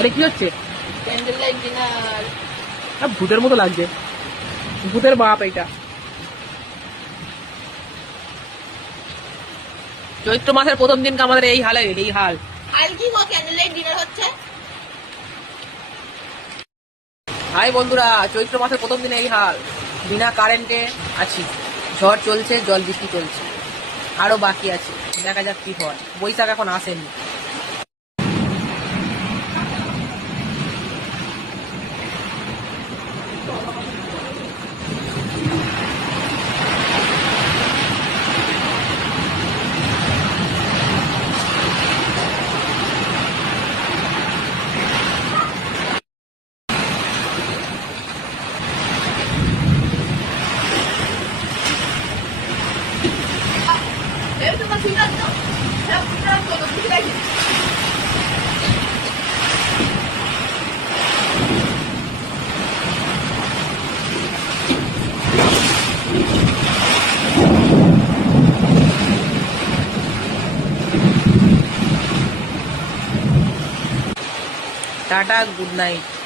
আরে কি হচ্ছে? Candle light dinner. ভূতের মতো লাগছে, ভূতের বাপ এইটা। চৈত্র মাসের প্রথম দিনকে আমাদের এই হাল, এই হাল। আর কি গো, ক্যান্ডেল লাইট ডিনার হচ্ছে। হাই বন্ধুরা, চৈত্র মাসের প্রথম দিনে এই হাল, বিনা কারেন্টে আছি। ঝড় চলছে, জল বৃষ্টি চলছে, আরো বাকি আছে, দেখা যাক কি হয়। বৈশাখ এখন আসেনি। Tata, good night.